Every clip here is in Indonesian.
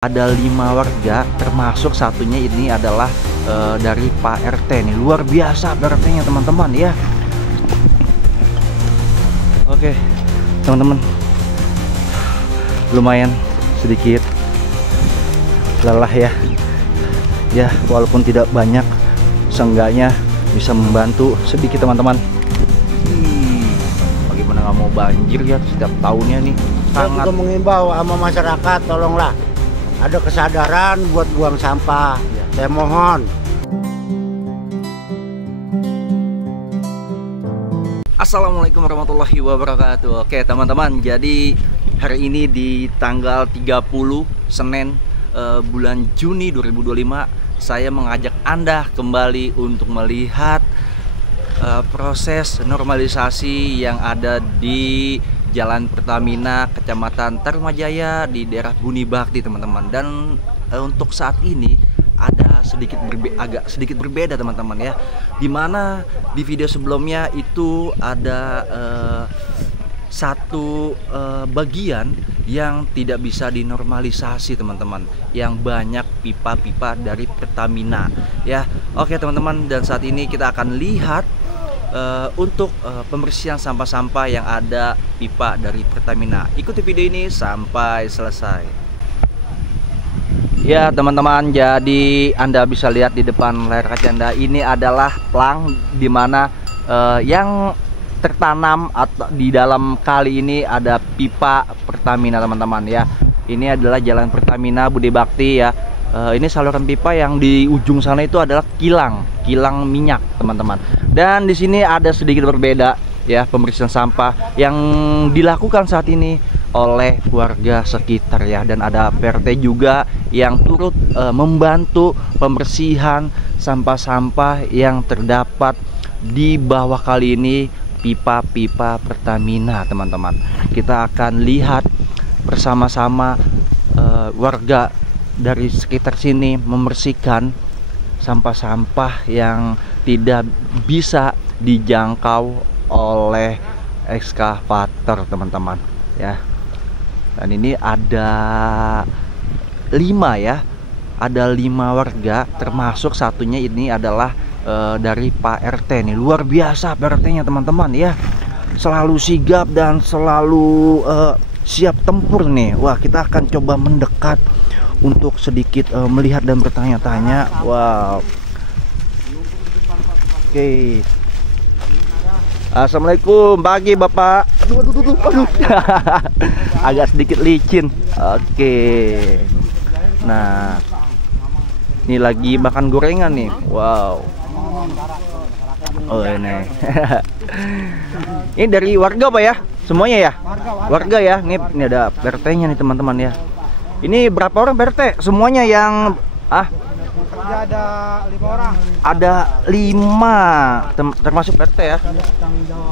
Ada 5 warga, termasuk satunya ini adalah dari Pak RT nih. Luar biasa Pak RT-nya teman-teman ya. Oke teman-teman, lumayan sedikit lelah ya. Ya walaupun tidak banyak, seenggaknya bisa membantu sedikit teman-teman. Bagaimana nggak mau banjir ya setiap tahunnya nih. Saya juga mengimbau sama masyarakat, tolonglah ada kesadaran buat buang sampah. Ya. Saya mohon. Assalamualaikum warahmatullahi wabarakatuh. Oke teman-teman, jadi hari ini di tanggal 30 Senin bulan Juni 2025, saya mengajak Anda kembali untuk melihat proses normalisasi yang ada di Jalan Pertamina, Kecamatan Tarumajaya di daerah Buni Bakti teman-teman. Dan untuk saat ini ada agak sedikit berbeda teman-teman ya. Dimana di video sebelumnya itu ada satu bagian yang tidak bisa dinormalisasi teman-teman, yang banyak pipa-pipa dari Pertamina ya. Oke teman-teman, dan saat ini kita akan lihat untuk pembersihan sampah-sampah yang ada pipa dari Pertamina. Ikuti video ini sampai selesai. Ya teman-teman, jadi Anda bisa lihat di depan layar kaca Anda ini adalah plang dimana yang tertanam atau di dalam kali ini ada pipa Pertamina teman-teman ya. Ini adalah Jalan Pertamina Budi Bakti ya. Ini saluran pipa yang di ujung sana itu adalah kilang minyak teman-teman. Dan di sini ada sedikit berbeda ya pembersihan sampah yang dilakukan saat ini oleh warga sekitar ya. Dan ada PRT juga yang turut membantu pembersihan sampah-sampah yang terdapat di bawah kali ini pipa-pipa Pertamina teman-teman. Kita akan lihat bersama-sama warga dari sekitar sini membersihkan sampah-sampah yang tidak bisa dijangkau oleh ekskavator teman-teman ya. Dan ini ada 5 ya, ada 5 warga, termasuk satunya ini adalah dari Pak RT nih. Luar biasa Pak RT-nya teman-teman ya, selalu sigap dan selalu siap tempur nih. Wah, kita akan coba mendekat untuk sedikit melihat dan bertanya-tanya. Wow. Oke. Assalamualaikum pagi Bapak. Aduh. Agak sedikit licin. Oke. Nah, ini lagi makan gorengan nih. Wow. Oh ini. Ini dari warga Pak ya? Semuanya ya? Warga ya. Ini ada RT-nya nih teman-teman ya. Ini berapa orang PRT? Semuanya yang Kerja ada 5 orang. Ada 5 termasuk PRT ya.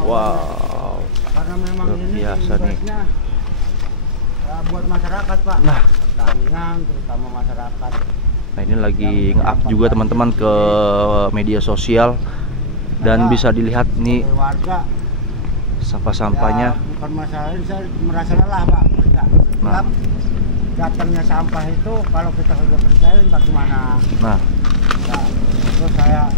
Wow. Karena memang luar ini biasa nih. Buat masyarakat Pak. Nah, Pertanian terutama masyarakat. Nah ini lagi nge-up juga teman-teman ke media sosial. Dan bisa dilihat nih warga sampah-sampahnya. Ya, bukan masalah ini, saya merasa lelah Pak. Nah, datangnya sampah itu kalau kita udah kerjain bagaimana? nah, Terus saya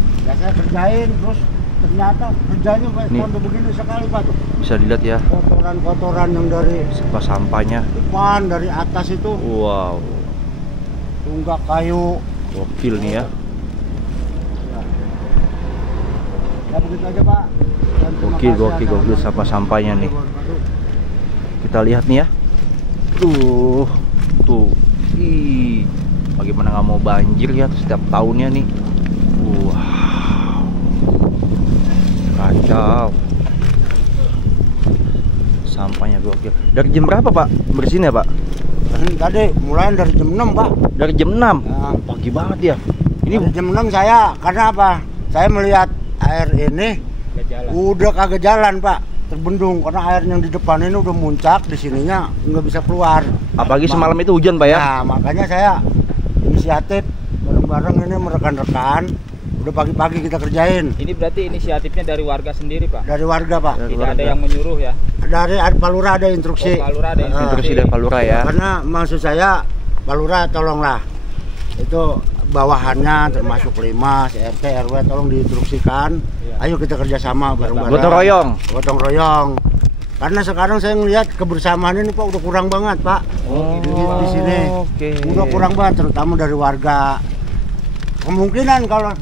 kerjain, terus ternyata kerjanya pondok begini sekali Pak tuh. bisa dilihat ya Kotoran-kotoran yang dari sampah-sampahnya depan, dari atas itu. wow, Tunggak kayu. gokil nih ya. Ya begitu aja Pak. Gokil sampah-sampahnya nih. Kita lihat nih ya. Tuh. Ih, bagaimana nggak mau banjir ya setiap tahunnya nih. Wow, kacau. Sampahnya gokil. Dari jam berapa Pak bersihin ya Pak? Tadi mulai dari jam 6 Pak. Dari jam 6? Ya. Pagi banget ya. Ini dari jam 6 saya, karena apa? Saya melihat air ini udah kagak jalan Pak, terbendung karena air yang di depan ini udah muncak, di sininya nggak bisa keluar. apalagi semalam itu hujan Pak ya. Nah, makanya saya inisiatif bareng-bareng ini rekan-rekan, udah pagi-pagi kita kerjain. Ini berarti inisiatifnya dari warga sendiri Pak? Dari warga Pak. Tidak ada yang menyuruh ya? Dari Palura ada instruksi. Oh, Palura ada Instruksi dari Palura ya. Karena maksud saya Pak Lurah tolonglah itu bawahannya termasuk Limas, RT, RW tolong diinstruksikan. Ayo kita kerjasama bareng-bareng. Gotong royong. Karena sekarang saya ngelihat kebersamaan ini Pak udah kurang banget Pak. Di sini udah kurang banget, terutama dari warga. Kemungkinan kalau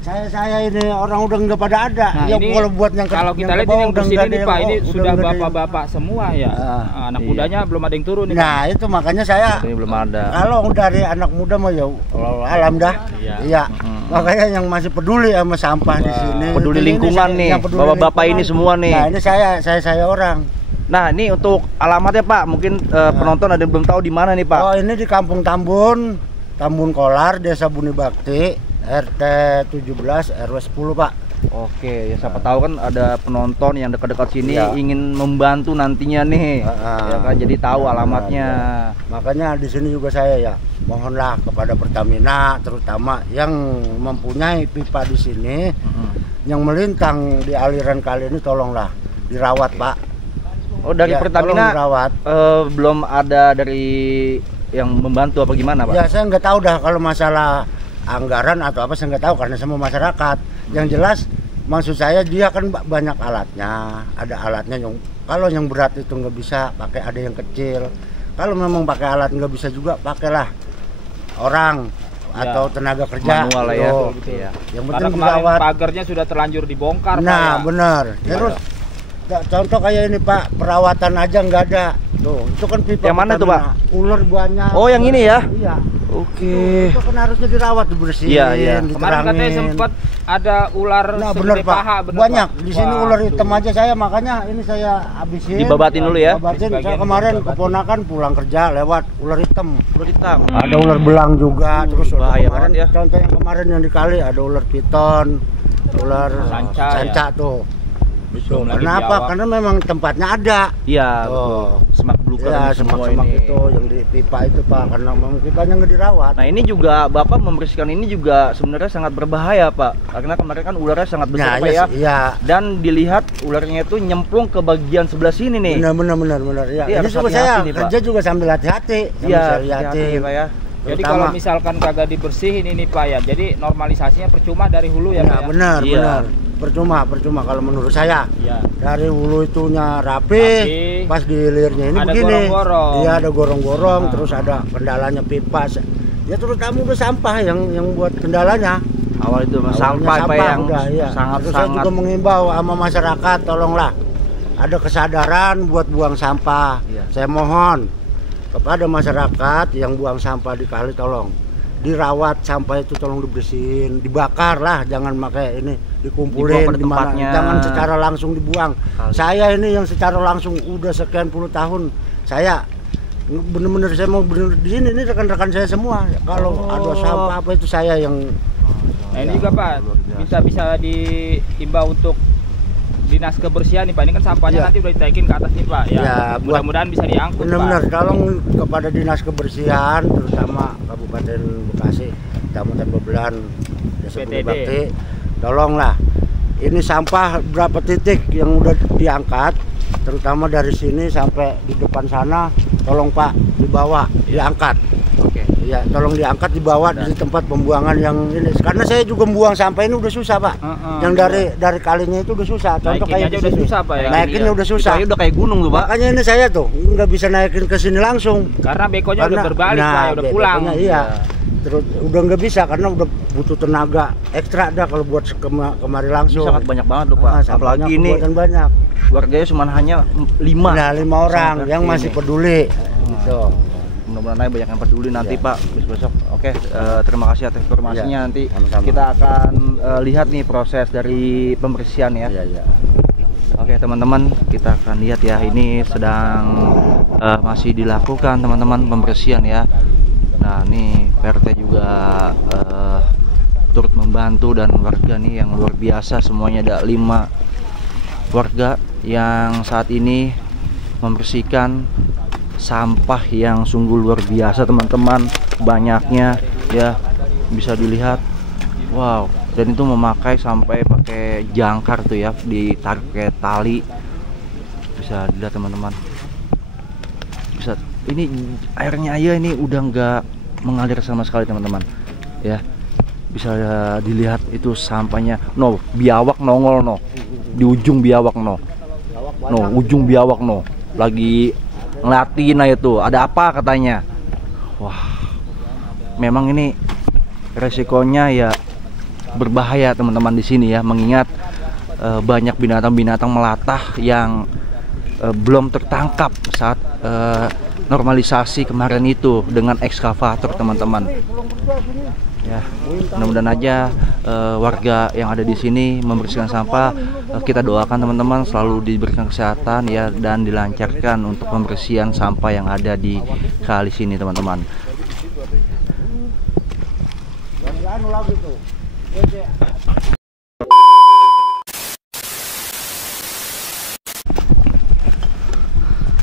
saya ini orang udah nggak pada ada. Nah, ya ini kalau buat yang kalau kita lihat ini yang bersih ini Pak, ini sudah bapak-bapak semua ya. Anak mudanya belum ada yang turun nih. Nah, itu makanya saya ini belum ada. Kalau dari anak muda mah ya alam dah. Iya. Makanya yang masih peduli sama sampah di sini. Peduli lingkungan nih. Bapak-bapak ini semua nih. Nah, ini saya orang. Nah, ini untuk alamatnya Pak, mungkin penonton ada yang belum tahu di mana nih Pak. Oh, ini di Kampung Tambun Kolar, Desa Buni Bakti. RT 17 RW 10 Pak. Oke, ya siapa tahu kan ada penonton yang dekat-dekat sini ingin membantu nantinya nih. Ya kan, jadi tahu alamatnya. Makanya di sini juga saya ya mohonlah kepada Pertamina terutama yang mempunyai pipa di sini yang melintang di aliran kali ini tolonglah dirawat Pak. Oh, dari Pertamina belum ada dari yang membantu apa gimana Pak? Ya saya nggak tahu dah kalau masalah anggaran atau apa saya nggak tahu karena semua masyarakat. Yang jelas maksud saya dia kan banyak alatnya, ada alatnya yang kalau yang berat itu nggak bisa pakai, ada yang kecil. Kalau memang pakai alat nggak bisa juga pakailah orang atau tenaga kerja manual lah ya. Gitu. Ya. Yang penting dirawat. Pagarnya sudah terlanjur dibongkar. Nah, benar. Terus contoh kayak ini Pak, perawatan aja nggak ada. Tuh, itu kan pipa. Yang mana tuh Pak? Ular banyak. Oh, yang ini ya? Iya. Oke. Itu kan harusnya dirawat, dibersihin, diterangin. Kemarin katanya sempat ada ular bener Pak. paha, banyak. Di sini ular hitam aja saya, makanya ini saya habisin. Dibabatin dulu ya. Saya kemarin keponakan pulang kerja lewat ular hitam. Ular hitam. Ada ular belang juga, terus bahaya kemarin banget ya. contoh yang kemarin yang dikali ada ular piton, ular sanca tuh. Itu. Karena apa? Karena memang tempatnya ada. Iya, betul. Semak belukar ya, semua semak ini. itu yang di pipa itu Pak, karena memang pipanya nggak dirawat. Nah, ini juga Bapak membersihkan ini juga sebenarnya sangat berbahaya Pak. Karena kemarin kan ularnya sangat besar Pak ya. Iya. Dan dilihat ularnya itu nyemplung ke bagian sebelah sini nih. Benar ya. Ini juga saya kerja juga sambil hati-hati. Iya, hati-hati Pak ya. Jadi kalau misalkan kagak dibersihin ini Pak ya, jadi normalisasinya percuma dari hulu ya Pak ya? Benar. Percuma kalau menurut saya. Ya. Dari hulu itunya rapi, pas di hilirnya ini ada begini. Gorong-gorong. Iya, ada gorong-gorong, terus ada kendalanya pipa. Ya terutama ke sampah yang buat kendalanya. Awal itu sampah Pak yang sangat-sangat. Saya juga mengimbau sama masyarakat, tolonglah ada kesadaran buat buang sampah. Saya mohon kepada masyarakat yang buang sampah di kali, tolong dirawat sampah itu, tolong dibersihin, dibakar lah, jangan pakai ini dikumpulin di mana, jangan secara langsung dibuang. Saya ini yang secara langsung udah sekian puluh tahun, saya bener-bener saya mau bener di sini, ini rekan-rekan saya semua. Kalau ada sampah apa itu saya yang. Nah, ini juga Pak, bisa dihimbau untuk dinas kebersihan nih Pak, ini kan sampahnya nanti udah ditaikin ke atas nih Pak ya, mudah-mudahan bisa diangkut benar-benar Pak. Tolong kepada dinas kebersihan terutama Kabupaten Bekasi, Kecamatan Bebelan, Desa Buni Bakti, tolonglah ini sampah berapa titik yang udah diangkat, terutama dari sini sampai di depan sana, tolong Pak dibawa, diangkat. Ya, tolong diangkat, dibawa di tempat pembuangan yang ini. Karena saya juga membuang sampah ini udah susah Pak. Yang dari kalinya itu udah susah. Contoh kayak udah susah Pak ya. Naikinnya udah susah. Udah kayak gunung tuh Pak. Makanya ini saya tuh nggak bisa naikin ke sini langsung. Karena bekonya udah berbalik Pak, udah pulang. Iya. Terus udah nggak bisa karena udah butuh tenaga ekstra dah kalau buat kemari langsung. Ini sangat banyak banget loh Pak. Apalagi ini banyak. Warganya cuma hanya 5. Nah, 5 orang yang masih peduli. Gitu. Mudah-mudahan banyak yang peduli nanti Pak besok. Oke, terima kasih atas informasinya. Nanti kita akan lihat nih proses dari pembersihan ya. Oke teman-teman, kita akan lihat ya, ini sedang masih dilakukan teman-teman pembersihan ya. Nah ini PRT juga turut membantu, dan warga nih yang luar biasa semuanya, ada 5 warga yang saat ini membersihkan sampah yang sungguh luar biasa teman-teman, banyaknya ya, bisa dilihat. Wow, dan itu memakai sampai pakai jangkar tuh ya, ditarik kayak tali, bisa dilihat teman-teman. Bisa, ini airnya aja ini udah nggak mengalir sama sekali teman-teman. Ya, bisa dilihat itu sampahnya. No, biawak nongol no. Di ujung biawak no. No, ujung biawak no. Lagi ngeliatin aja tuh, ada apa katanya. Wah, memang ini resikonya ya berbahaya teman-teman di sini ya, mengingat banyak binatang-binatang melatah yang belum tertangkap saat normalisasi kemarin itu dengan ekskavator teman-teman. Ya, mudah-mudahan aja warga yang ada di sini membersihkan sampah. Kita doakan teman-teman selalu diberikan kesehatan ya, dan dilancarkan untuk pembersihan sampah yang ada di kali sini teman-teman.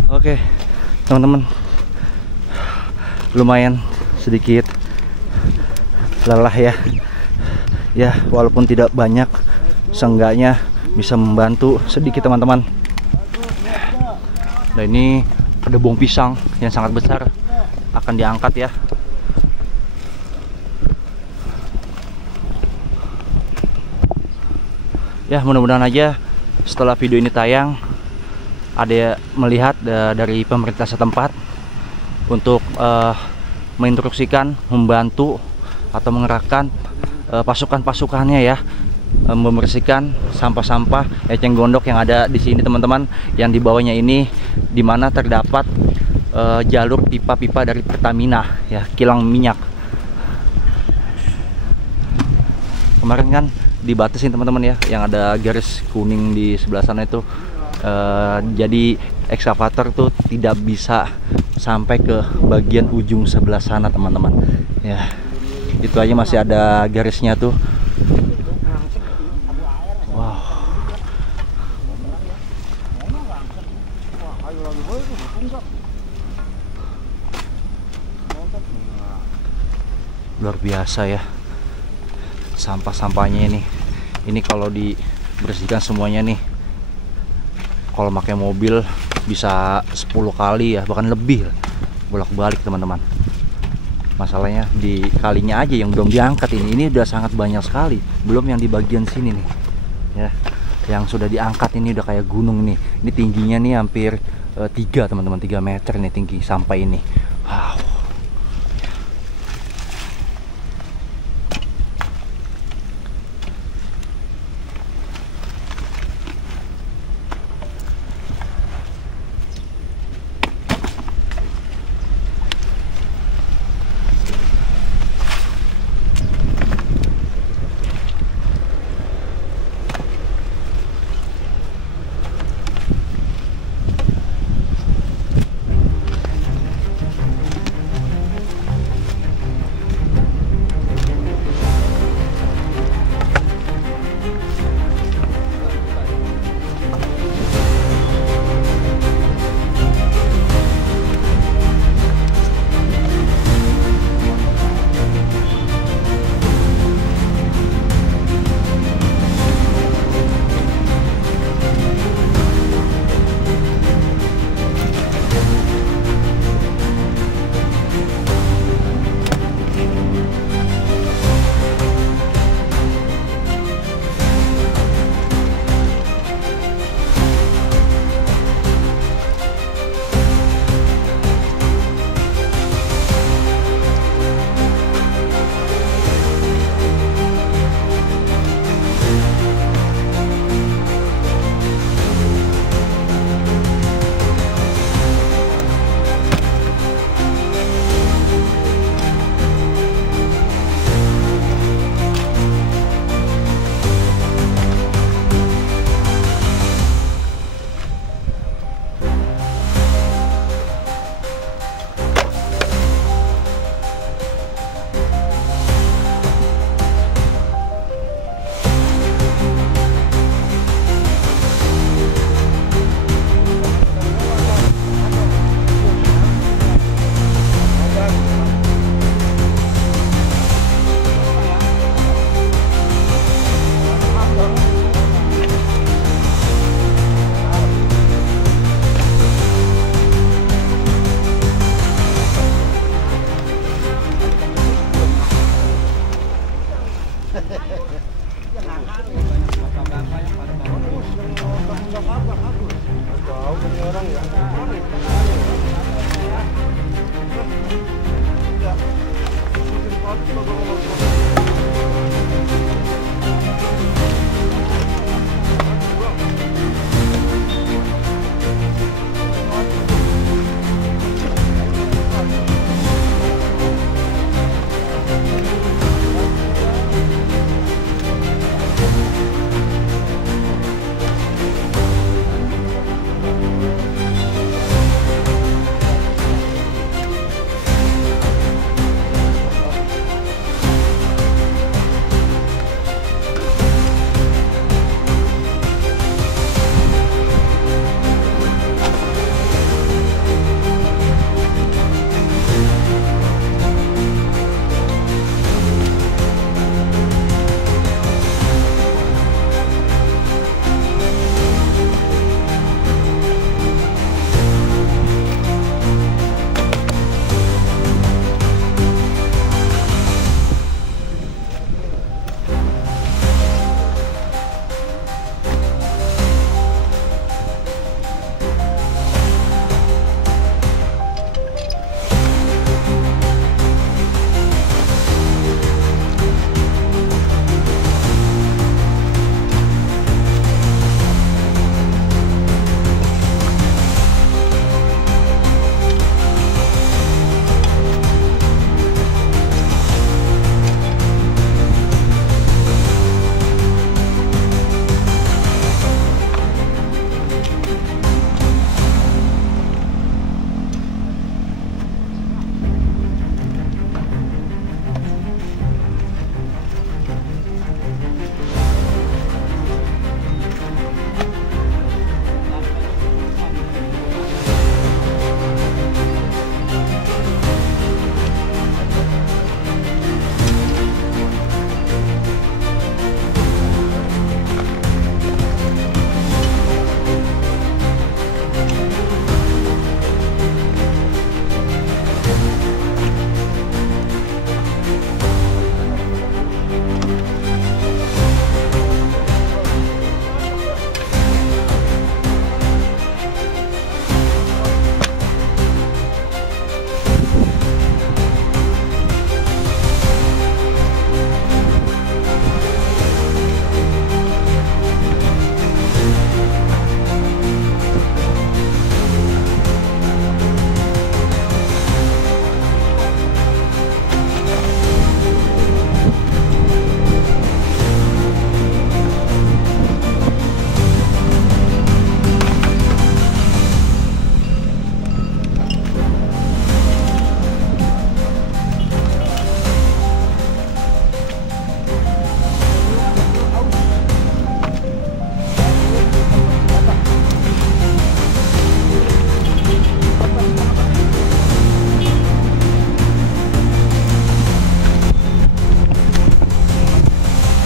Oke teman-teman, lumayan sedikit lelah ya. Ya, walaupun tidak banyak, seenggaknya bisa membantu sedikit teman-teman. Nah, ini ada buah pisang yang sangat besar, akan diangkat ya. Ya, mudah-mudahan aja setelah video ini tayang ada melihat dari pemerintah setempat untuk menginstruksikan, membantu atau mengerahkan pasukan-pasukannya ya, membersihkan sampah-sampah eceng gondok yang ada di sini teman-teman. Yang di bawahnya ini dimana terdapat jalur pipa-pipa dari Pertamina ya, kilang minyak. Kemarin kan dibatasin teman-teman ya, yang ada garis kuning di sebelah sana itu. Jadi ekskavator tuh tidak bisa sampai ke bagian ujung sebelah sana teman-teman ya. Itu aja masih ada garisnya tuh. Wow, luar biasa ya sampah-sampahnya ini. Ini kalau dibersihkan semuanya nih, kalau pakai mobil bisa 10 kali ya, bahkan lebih bolak-balik teman-teman. Masalahnya di kalinya aja yang belum diangkat ini udah sangat banyak sekali, belum yang di bagian sini nih ya, yang sudah diangkat ini udah kayak gunung nih. Ini tingginya nih hampir 3 teman-teman, 3 meter nih tinggi sampah ini. Wow.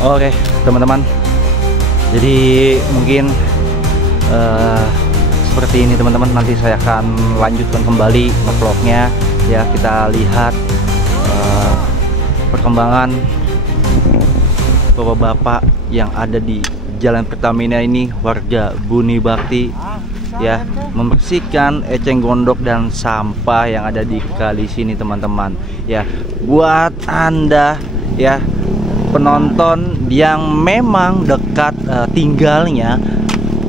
Oke teman-teman, jadi mungkin seperti ini teman-teman, nanti saya akan lanjutkan kembali ngevlognya ya. Kita lihat perkembangan bapak-bapak yang ada di Jalan Pertamina ini, warga Buni Bakti ya, membersihkan eceng gondok dan sampah yang ada di kali sini teman-teman ya. Buat Anda ya penonton yang memang dekat tinggalnya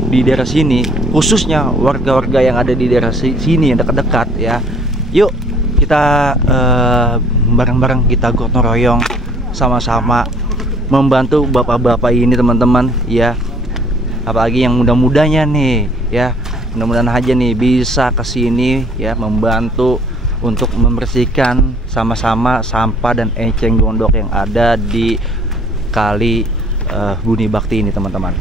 di daerah sini, khususnya warga-warga yang ada di daerah sini yang dekat-dekat ya, yuk kita bareng-bareng, kita gotong royong sama-sama membantu bapak-bapak ini teman-teman ya. Apalagi yang muda-mudanya nih ya, mudah-mudahan aja nih bisa kesini ya, membantu untuk membersihkan sama-sama sampah dan eceng gondok yang ada di kali Buni Bakti ini teman-teman.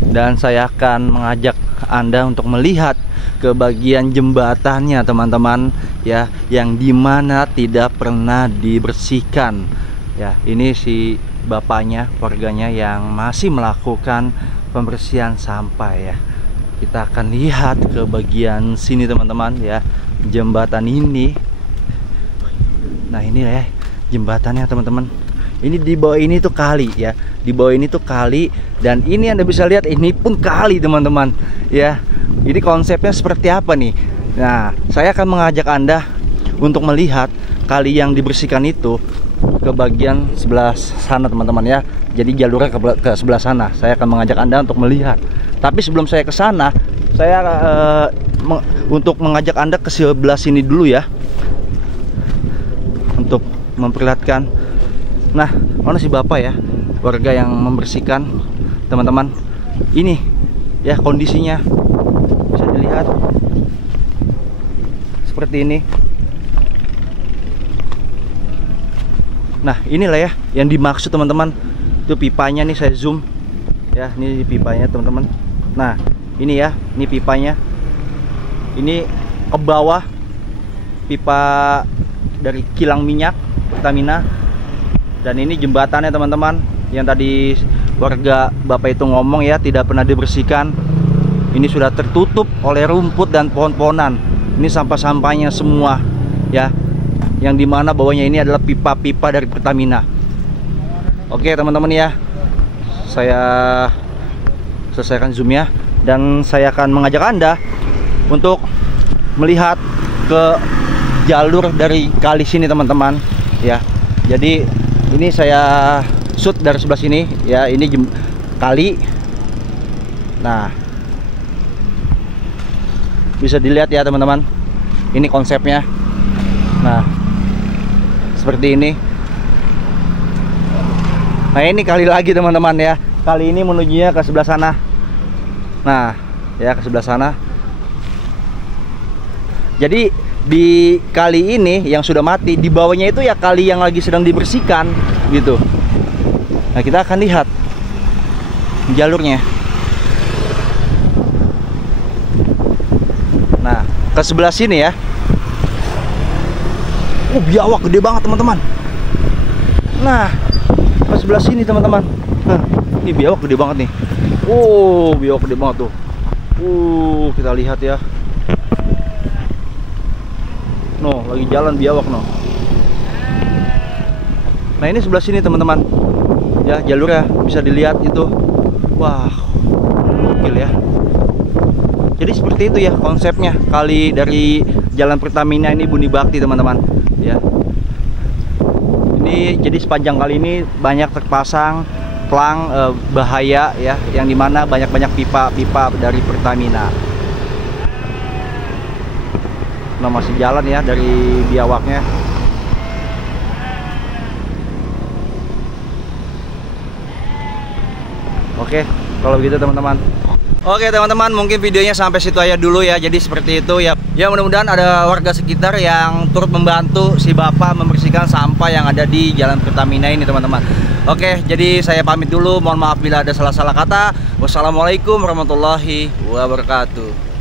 Dan saya akan mengajak Anda untuk melihat ke bagian jembatannya teman-teman ya, yang dimana tidak pernah dibersihkan ya. Ini si bapaknya, warganya yang masih melakukan pembersihan sampah ya. Kita akan lihat ke bagian sini teman-teman ya, jembatan ini. Nah ini ya jembatannya teman-teman. Ini di bawah ini tuh kali ya, di bawah ini tuh kali, dan ini Anda bisa lihat ini pun kali teman-teman ya. Ini konsepnya seperti apa nih? Nah saya akan mengajak Anda untuk melihat kali yang dibersihkan itu ke bagian sebelah sana teman-teman ya. Jadi jalurnya ke sebelah sana. Saya akan mengajak Anda untuk melihat. Tapi sebelum saya ke sana, saya untuk mengajak Anda ke sebelah sini dulu ya, untuk memperlihatkan. Nah, mana si bapak ya, warga yang membersihkan teman-teman. Ini ya kondisinya, bisa dilihat seperti ini. Nah, inilah ya yang dimaksud teman-teman. Itu pipanya nih, saya zoom ya, ini pipanya teman-teman. Nah, ini ya, ini pipanya. Ini ke bawah pipa dari kilang minyak Pertamina. Dan ini jembatannya teman-teman, yang tadi warga bapak itu ngomong ya, tidak pernah dibersihkan. Ini sudah tertutup oleh rumput dan pohon-pohonan. Ini sampah-sampahnya semua ya, yang dimana bawahnya ini adalah pipa-pipa dari Pertamina. Oke teman-teman ya, saya selesaikan zoom ya, dan saya akan mengajak Anda untuk melihat ke jalur dari kali sini teman-teman ya. Jadi ini saya shoot dari sebelah sini ya, ini kali. Nah, bisa dilihat ya teman-teman, ini konsepnya. Nah, seperti ini. Nah, ini kali lagi teman-teman ya. Kali ini menujunya ke sebelah sana. Nah, ya ke sebelah sana. Jadi di kali ini yang sudah mati, di bawahnya itu ya kali yang lagi sedang dibersihkan gitu. Nah, kita akan lihat jalurnya. Nah, ke sebelah sini ya. Biawak gede banget teman-teman. Nah, ke sebelah sini teman-teman. Nah, ini biawak gede banget nih. Biawak gede banget tuh. Kita lihat ya. No, lagi jalan biawak no. Nah, ini sebelah sini teman-teman. Ya, jalurnya bisa dilihat itu. Wah, gokil ya. Jadi seperti itu ya konsepnya kali dari Jalan Pertamina ini Buni Bakti teman-teman ya. Ini jadi sepanjang kali ini banyak terpasang plang bahaya ya, yang dimana banyak-banyak pipa-pipa dari Pertamina. Nah, masih jalan ya dari biawaknya. Oke, kalau begitu teman-teman. Oke teman-teman, mungkin videonya sampai situ aja dulu ya. Jadi seperti itu ya. Ya mudah-mudahan ada warga sekitar yang turut membantu si bapak membersihkan sampah yang ada di Jalan Pertamina ini teman-teman. Oke, jadi saya pamit dulu. Mohon maaf bila ada salah-salah kata. Wassalamualaikum warahmatullahi wabarakatuh.